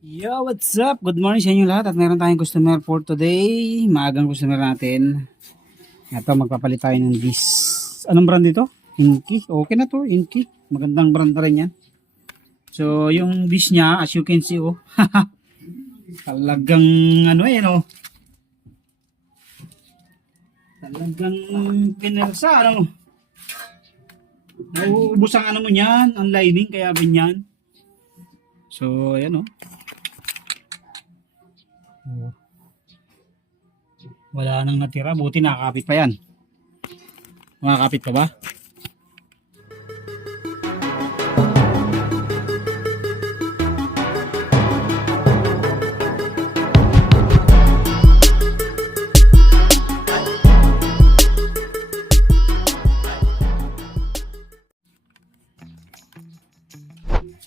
Yo, what's up? Good morning sa inyo lahat at meron tayong customer for today. Maagang customer natin. Ito, magpapalit tayo ng disc. Anong brand ito? Inky. Okay na to, Inky. Magandang brand na rin yan. So, yung disc niya, as you can see, oh. Talagang, ano yan, oh. Talagang pinelsa, ano. Nauubos ang ano mo niyan, ang lining, kaya ganyan. So, ayan, oh. Wala nang natira, buti nakakapit pa yan. Makakapit pa ba?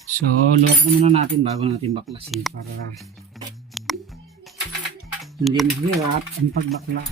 So, lock na muna natin bago natin baklasin para hindi mahirap ang pagbaklas.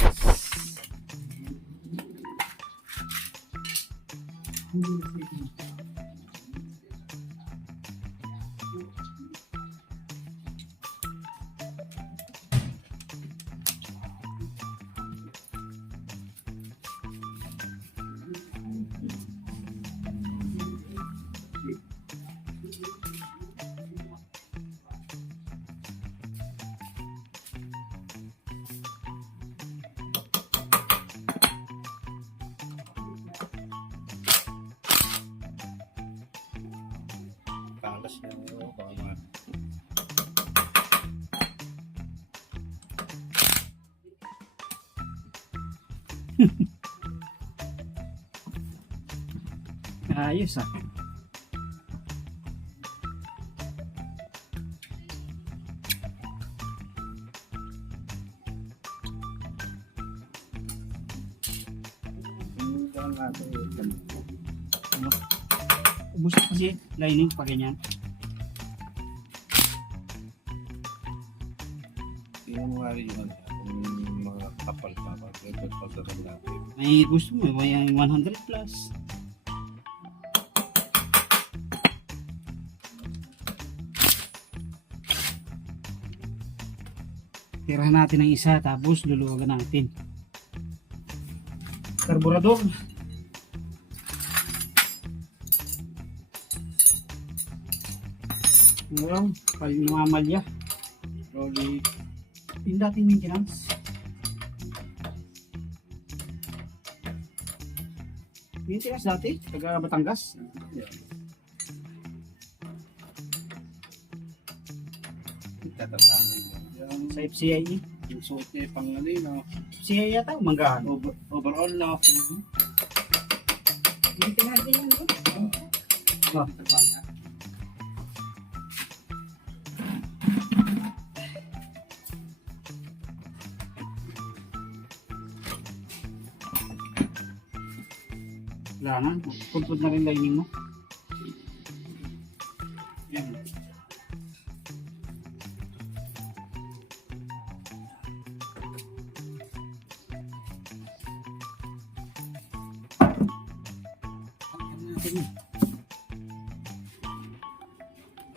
Talas na yun. Ayos ah. Ubus kasi lining pa ganyan. Yung mga rin yung mga kapal pa ba? Ito pa sa natin. May gusto mo, may 100 plus. Tirahan natin ang isa tapos luluwagan natin. Karburador. Ngayon, pag namamalya. Rolly. Yung dating maintenance. Maintenance dati, taga Batangas. Tatatama yun. Sa FCIE. Yung suot niya yung pang ano yun. FCIE yata, manggahan. Overall na. Maintenance din yun, no? Oh. Wala na, pulpud na rin lining mo. Yan.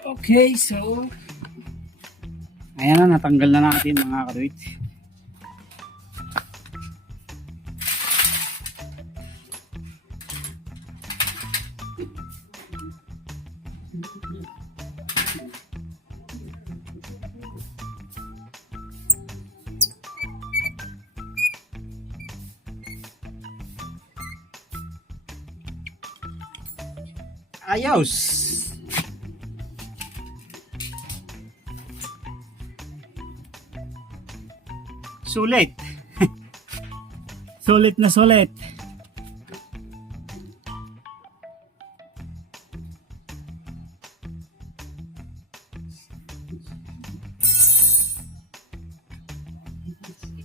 Okay, so ayan na, natanggal na natin mga kaduit. Ayos. Sulit. Sulit na sulit.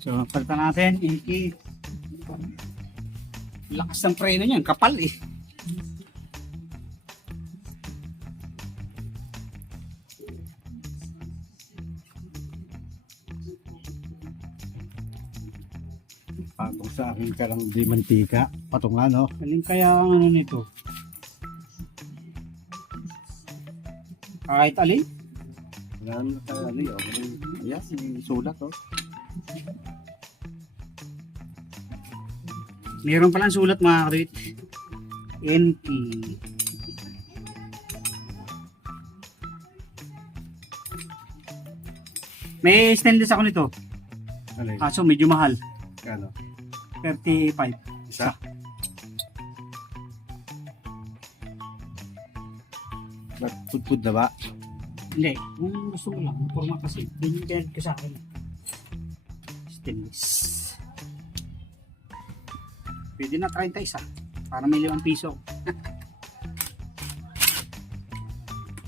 So, palitan natin. Inky. Lakas ng preno niyan. Kapal eh. Patong sa akin ka lang di mantika. Patong ano. Galing kaya ang ano nito. Kahit alin? Kailangan na tayo, ano yun? Ayan, sulat, oh. Meron palang sulat mga kaduyit. NP. May stainless ako nito. Ano yun? Kaso medyo mahal. Kano? 35. Isa? Ba't pudpud na ba? Hindi. Kung gusto mo lang. Yung forma kasi. Binigyan ko sa akin. Stainless. Pwede na 30 isa. Para may 5 piso.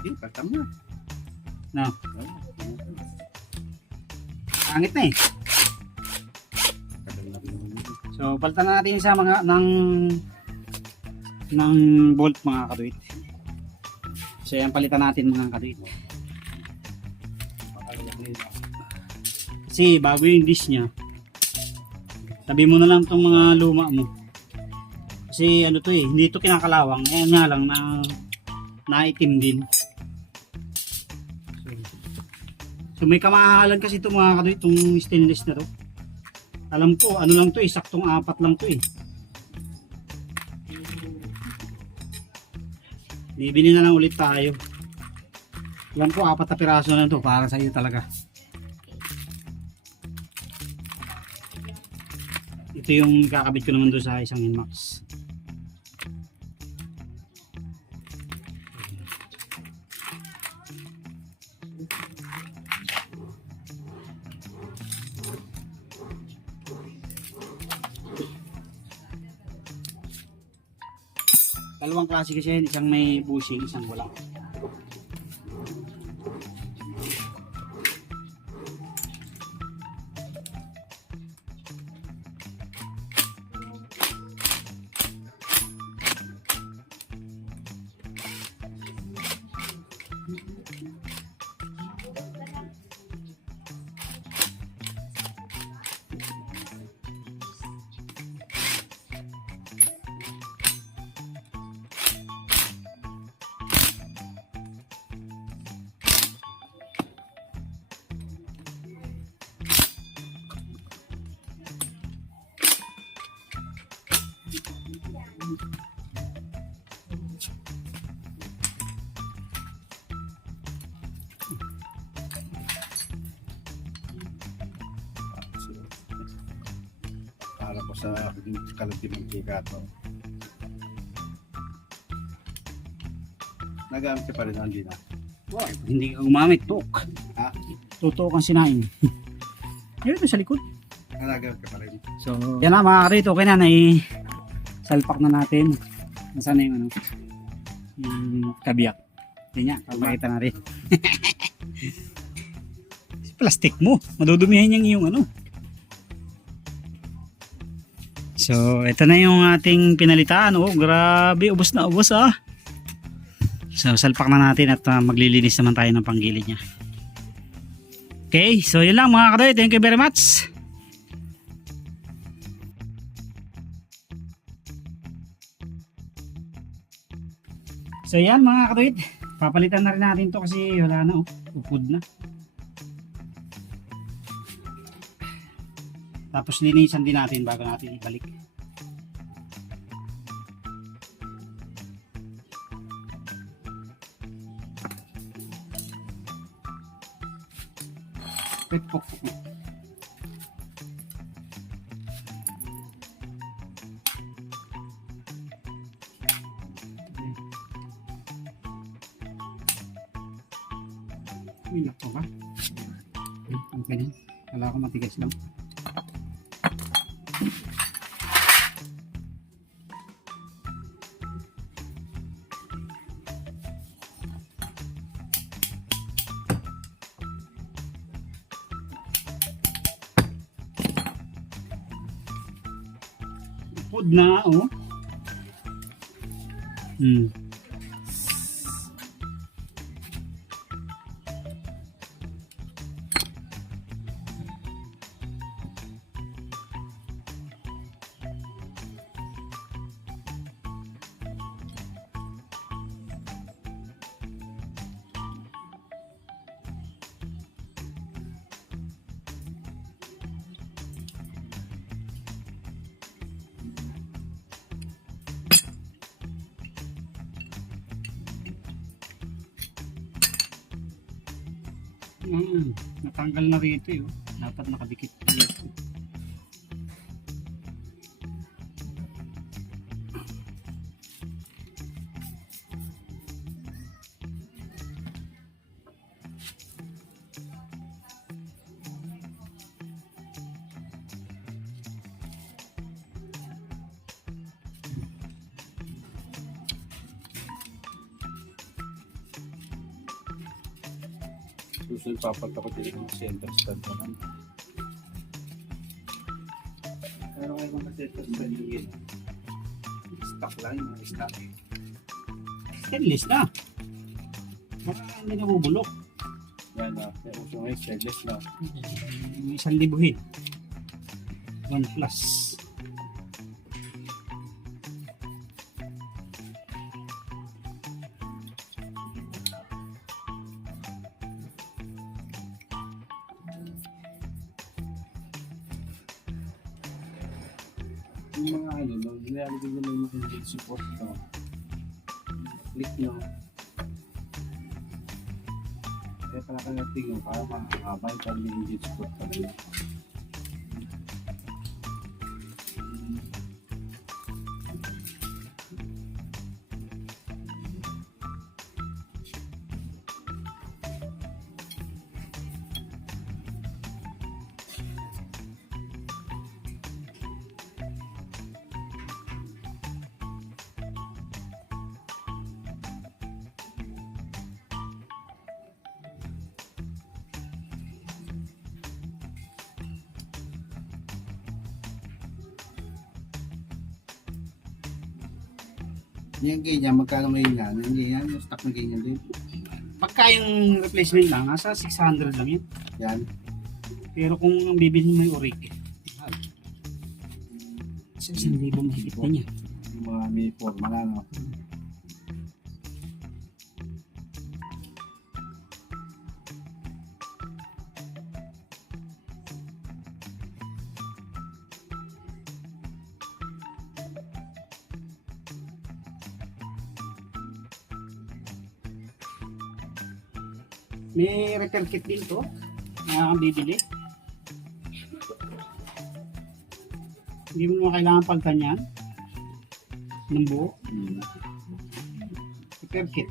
Eh, patam na. No. Pangit na eh. So, palitan na natin sa mga ng bolt mga kaduit. So, yan palitan natin mga kaduit. Kasi bago yung dish niya, tabi mo na lang itong mga luma mo. Kasi ano to eh, hindi ito kinakalawang. Ayan nga lang na naitim din. So may kamahalan kasi ito mga kaduit, itong stainless na to. Alam ko, ano lang to eh, saktong 4 lang to eh. Bibili na lang ulit tayo. Alam ko, 4 na piraso na to para sa iyo talaga. Ito yung kakabit ko naman doon sa isang Inmax. Dalawang klase kasi yun, isang may bushing, isang wala. Alam ko sa kalagtimang kika to. Nagamit ka pa rin ang dina. Wow, hindi ka gumamit, tok. Ha? Totoo kang sinain. Yan ito sa likod. Nagamit ka pa rin. So, yan na mga karito, okay na, salpak na natin. Nasaan na yung ano? Yung kabiyak. Hindi niya, pakita natin. Plastic mo, madudumihan yung iyong ano. So, ito na yung ating pinalitan. Oh, grabe, ubos na ubos ah. So, salpak na natin at maglilinis naman tayo ng panggilid niya. Okay, so yun lang mga kadoy. Thank you very much. So yan mga kadoy. Papalitan na rin natin to kasi wala na oh. Upod na. Tapos linisan din natin bago natin ibalik. Pok. Minyak ko ba? Okay na. Wala ko matigas lang. Food na oh. Natanggal na rito eh. Oh. Dapat nakadikit pa rito. Susunod papunta ko dito ng center stand naman. Pero kayo mga center stand yung yun. Stock lang yung mga stock. Stainless na. Baka hindi nabubulok. Yan na. Kaya uso ngayon stainless na. 1,000 hit. 1 plus. Yung mga ano, no, nilalagay nila yung mga engine support no. Click nyo. Kaya pala ka natin para makakaba yung kami engine support pa rin. Yung ganyan, magkano ngayon yan? Yung ganyan, yung stock na ganyan din. Pagka yung replacement lang, nasa 600 lang yun. Yan. Pero kung ang bibili mo yung Oric, sa 1,000 mahigit na niya. Yung mga may forma na, no? May repair kit din to na kang bibili. Hindi mo naman kailangan palitan yan ng buo. Repair kit.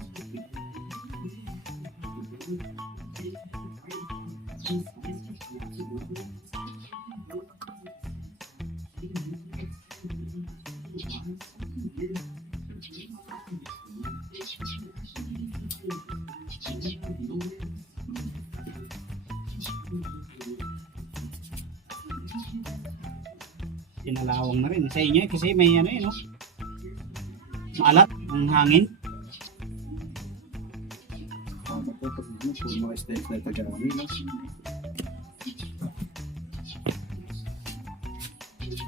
Pinalawang na rin sa inyo kasi may ano yun, no? Maalat ang hangin. Matutok mo kung mga stage na tagami, no?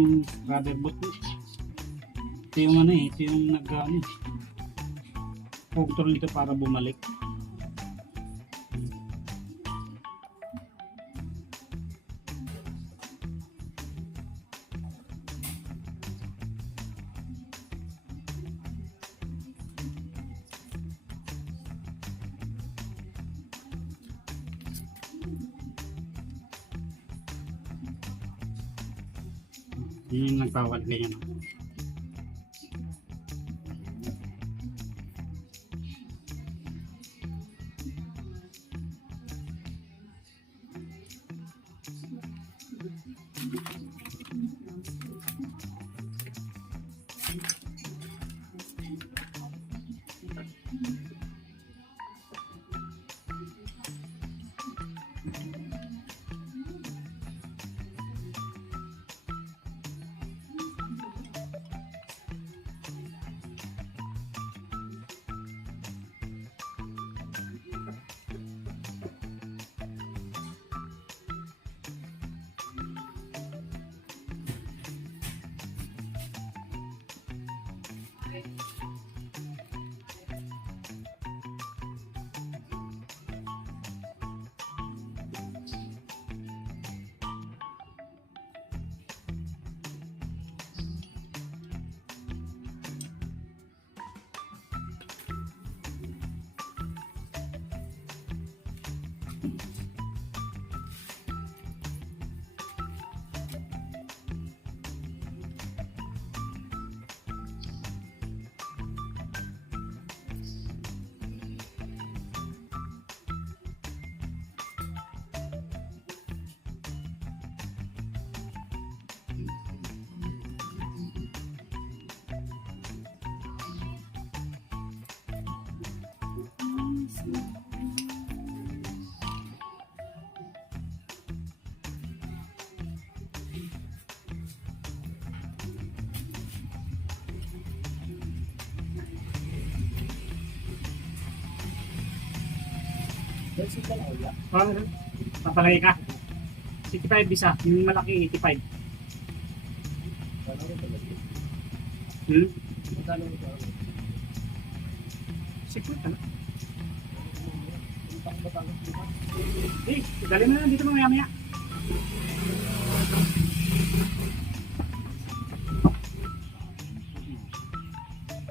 Yung rubber boot mo. Ito yung ano eh, ito yung nag-ano. Control nito para bumalik. Yun yung nagpawag ganyan. Papalagay ka. 65 isa. Yung malaki 85. Hmm? Sikot na. Eh, dali mo na dito mamaya maya.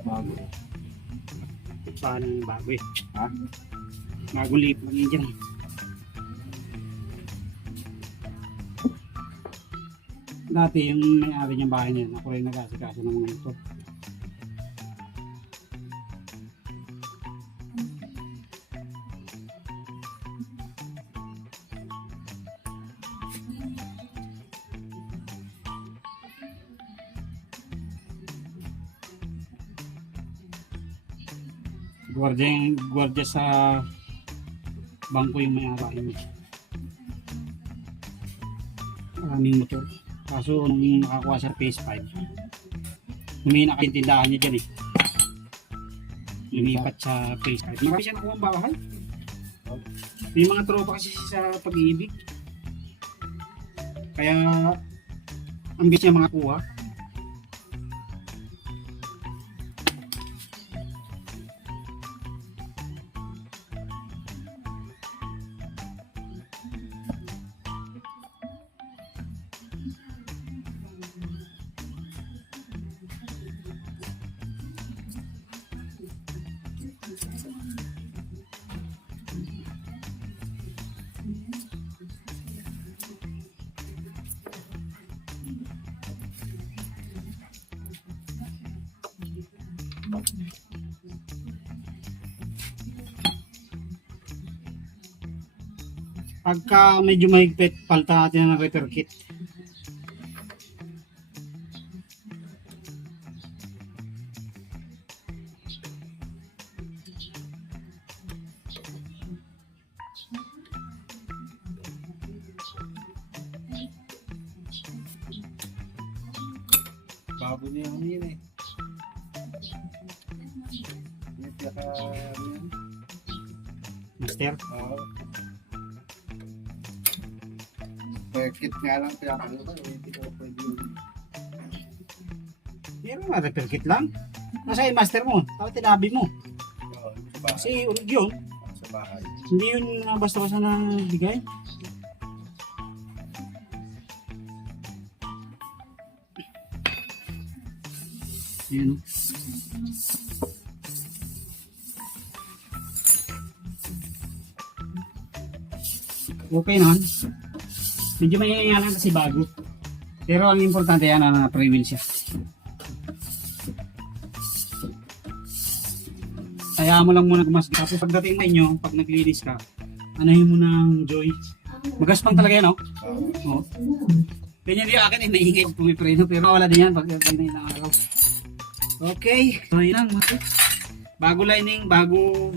Bago. Paano yung bago eh? Ha? Bago lip lang yun dyan. Dati yung may-ari niyang bahay niya, ako rin nag-asikaso ng mga ito. Gwardiya sa bangko yung may-ari niya. Maraming motor. Kaso nung nakakuha sa phase 5, humina ka yung tindahan niya dyan eh. Lumipat sa phase 5. Marami siya nakuha ang bahay. May mga tropa kasi sa pag-ibig. Kaya ang bis niya mga kuha. Pagka medyo mahigpit, palta natin ng repair kit. Bago niya ano yun eh. May piyaka ano yan. Master. Oo. Kit nga lang piyaka ano ba? Hindi ko pwede yun. Meron na repair kit lang. Nasa yung master mo, tapos tinabi mo. Oo, sa bahay. Kasi ulit yun. Sa bahay. Hindi yun basta-basta na bigay. Yun. Okay naman. Medyo may lang kasi bago. Pero ang importante yan na pre-wheel siya. Kaya mo lang muna kumas. Tapos pagdating mo inyo, pag naglinis ka, anahin mo ng joy. Magaspang talaga yan, oh. Oo. Ganyan din akin, naingay pumipreno. Pero wala din yan pag na ilang araw. Okay. So yun lang, mga. Bago lining, bago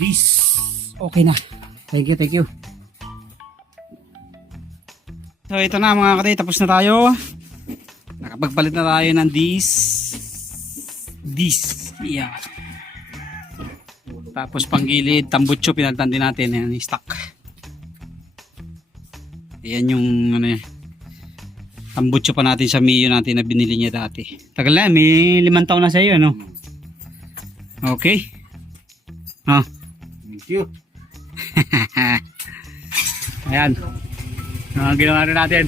this. Okay na. Thank you, thank you. So ito na mga katay, tapos na tayo. Nakapagpalit na tayo ng this. Yeah. Tapos panggilid, tambutso, pinalitan din natin. Yan, stock. Ayan yung ano yan. Tambutso pa natin sa Mio natin na binili niya dati. Tagal na, may 5 taon na sa iyo, ano? Okay. Ah. Thank you. Ayan. Ginawa rin natin.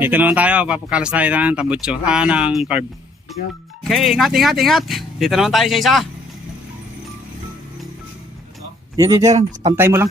Dito naman tayo, papakalas tayo ng tambutso. Ng carb. Okay, ingat. Dito naman tayo sa isa. Dito. Pantay mo lang.